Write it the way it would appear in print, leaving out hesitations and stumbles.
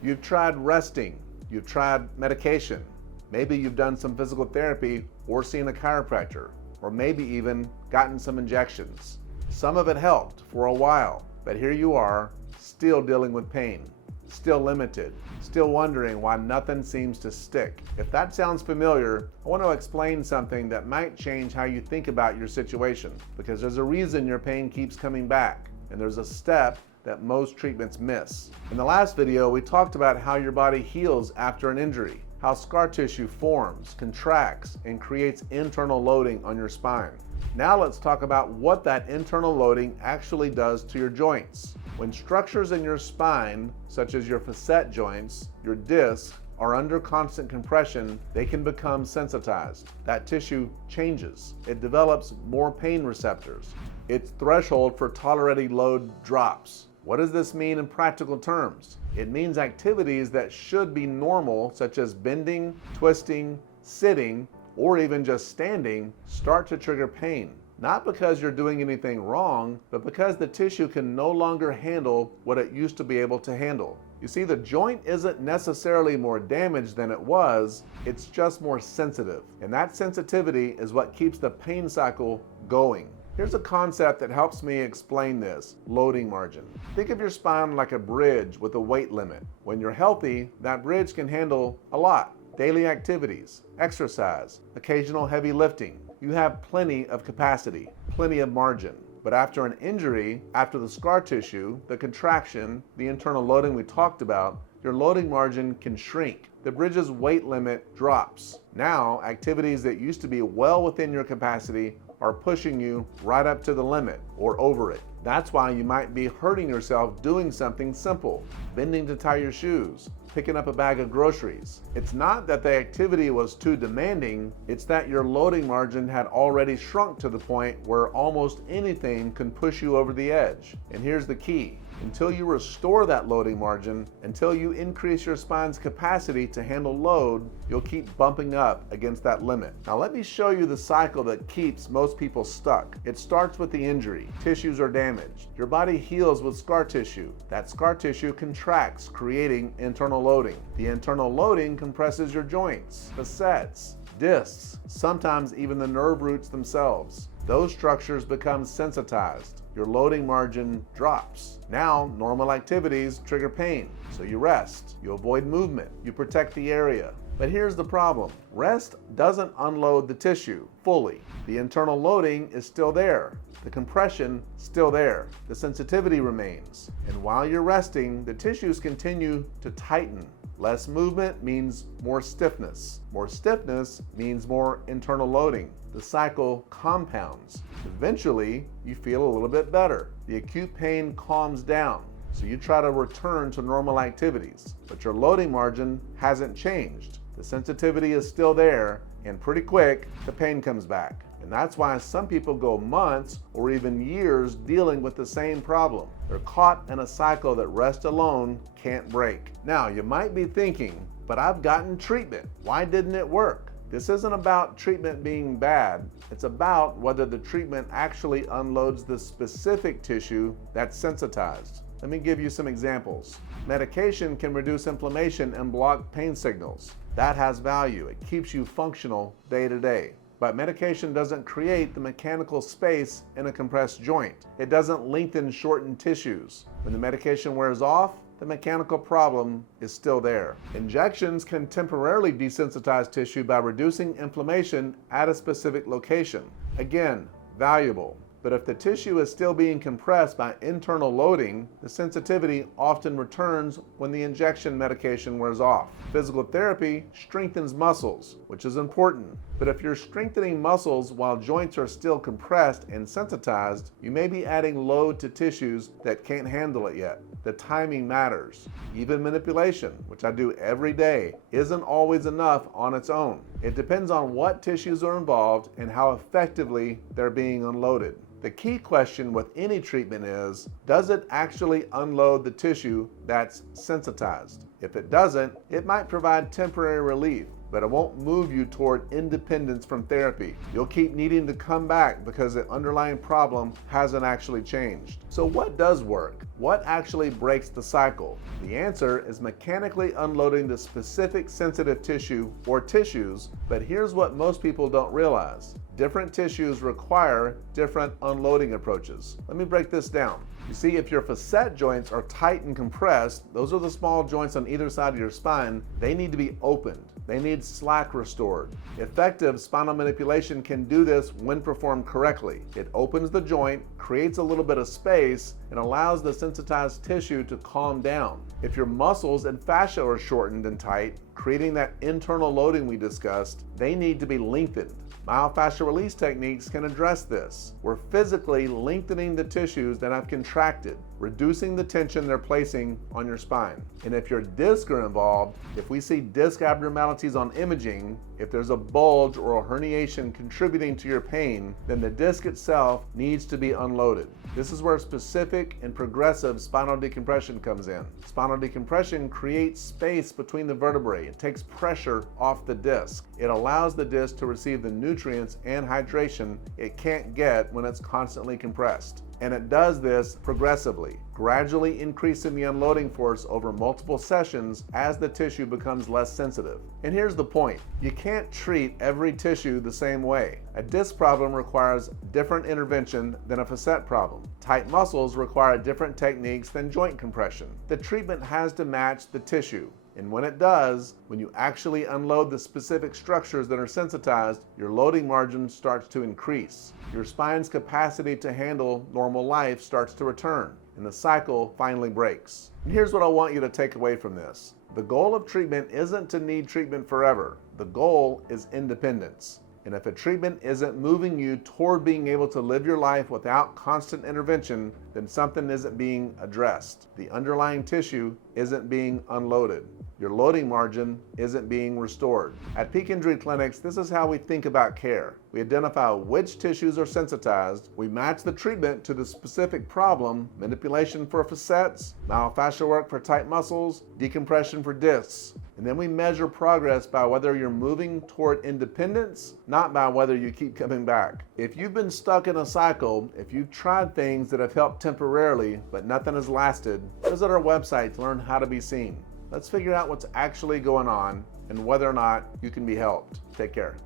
You've tried resting, you've tried medication, maybe you've done some physical therapy or seen a chiropractor, or maybe even gotten some injections. Some of it helped for a while, but here you are, still dealing with pain, still limited, still wondering why nothing seems to stick. If that sounds familiar, I want to explain something that might change how you think about your situation, because there's a reason your pain keeps coming back, and there's a step that most treatments miss. In the last video, we talked about how your body heals after an injury, how scar tissue forms, contracts, and creates internal loading on your spine. Now let's talk about what that internal loading actually does to your joints. When structures in your spine, such as your facet joints, your discs, are under constant compression, they can become sensitized. That tissue changes. It develops more pain receptors. Its threshold for tolerating load drops. What does this mean in practical terms? It means activities that should be normal, such as bending, twisting, sitting, or even just standing, start to trigger pain. Not because you're doing anything wrong, but because the tissue can no longer handle what it used to be able to handle. You see, the joint isn't necessarily more damaged than it was, it's just more sensitive. And that sensitivity is what keeps the pain cycle going. Here's a concept that helps me explain this: loading margin. Think of your spine like a bridge with a weight limit. When you're healthy, that bridge can handle a lot. Daily activities, exercise, occasional heavy lifting. You have plenty of capacity, plenty of margin. But after an injury, after the scar tissue, the contraction, the internal loading we talked about, your loading margin can shrink. The bridge's weight limit drops. Now, activities that used to be well within your capacity are pushing you right up to the limit or over it. That's why you might be hurting yourself doing something simple, bending to tie your shoes, picking up a bag of groceries. It's not that the activity was too demanding, it's that your loading margin had already shrunk to the point where almost anything can push you over the edge. And here's the key: until you restore that loading margin, until you increase your spine's capacity to handle load, you'll keep bumping up against that limit. Now let me show you the cycle that keeps most people stuck. It starts with the injury. Tissues are damaged. Your body heals with scar tissue. That scar tissue contracts, creating internal loading. The internal loading compresses your joints, facets, discs, sometimes even the nerve roots themselves. Those structures become sensitized. Your loading margin drops. Now, normal activities trigger pain, so you rest, you avoid movement, you protect the area. But here's the problem: rest doesn't unload the tissue fully. The internal loading is still there. The compression still there. The sensitivity remains. And while you're resting, the tissues continue to tighten. Less movement means more stiffness. More stiffness means more internal loading. The cycle compounds. Eventually, you feel a little bit better. The acute pain calms down, so you try to return to normal activities. But your loading margin hasn't changed. The sensitivity is still there, and pretty quick, the pain comes back. And that's why some people go months or even years dealing with the same problem. They're caught in a cycle that rest alone can't break. Now, you might be thinking, but I've gotten treatment. Why didn't it work? This isn't about treatment being bad. It's about whether the treatment actually unloads the specific tissue that's sensitized. Let me give you some examples. Medication can reduce inflammation and block pain signals. That has value. It keeps you functional day to day. But medication doesn't create the mechanical space in a compressed joint. It doesn't lengthen shortened tissues. When the medication wears off, the mechanical problem is still there. Injections can temporarily desensitize tissue by reducing inflammation at a specific location. Again, valuable. But if the tissue is still being compressed by internal loading, the sensitivity often returns when the injection medication wears off. Physical therapy strengthens muscles, which is important. But if you're strengthening muscles while joints are still compressed and sensitized, you may be adding load to tissues that can't handle it yet. The timing matters. Even manipulation, which I do every day, isn't always enough on its own. It depends on what tissues are involved and how effectively they're being unloaded. The key question with any treatment is, does it actually unload the tissue that's sensitized? If it doesn't, it might provide temporary relief, but it won't move you toward independence from therapy. You'll keep needing to come back because the underlying problem hasn't actually changed. So what does work? What actually breaks the cycle? The answer is mechanically unloading the specific sensitive tissue or tissues, but here's what most people don't realize. Different tissues require different unloading approaches. Let me break this down. You see, if your facet joints are tight and compressed, those are the small joints on either side of your spine, they need to be opened. They need slack restored. Effective spinal manipulation can do this when performed correctly. It opens the joint, creates a little bit of space, and allows the sensitized tissue to calm down. If your muscles and fascia are shortened and tight, creating that internal loading we discussed, they need to be lengthened. Myofascial release techniques can address this. We're physically lengthening the tissues that have contracted, reducing the tension they're placing on your spine. And if your discs are involved, if we see disc abnormalities on imaging, if there's a bulge or a herniation contributing to your pain, then the disc itself needs to be unloaded. This is where specific and progressive spinal decompression comes in. Spinal decompression creates space between the vertebrae. It takes pressure off the disc. It allows the disc to receive the nutrients and hydration it can't get when it's constantly compressed. And it does this progressively, gradually increasing the unloading force over multiple sessions as the tissue becomes less sensitive. And here's the point. You can't treat every tissue the same way. A disc problem requires different intervention than a facet problem. Tight muscles require different techniques than joint compression. The treatment has to match the tissue. And when it does, when you actually unload the specific structures that are sensitized, your loading margin starts to increase. Your spine's capacity to handle normal life starts to return, and the cycle finally breaks. And here's what I want you to take away from this. The goal of treatment isn't to need treatment forever. The goal is independence. And if a treatment isn't moving you toward being able to live your life without constant intervention, then something isn't being addressed. The underlying tissue isn't being unloaded. Your loading margin isn't being restored. At Peak Injury Clinics, this is how we think about care. We identify which tissues are sensitized, we match the treatment to the specific problem, manipulation for facets, myofascial work for tight muscles, decompression for discs. And then we measure progress by whether you're moving toward independence, not by whether you keep coming back. If you've been stuck in a cycle, if you've tried things that have helped temporarily, but nothing has lasted, visit our website to learn how to be seen. Let's figure out what's actually going on and whether or not you can be helped. Take care.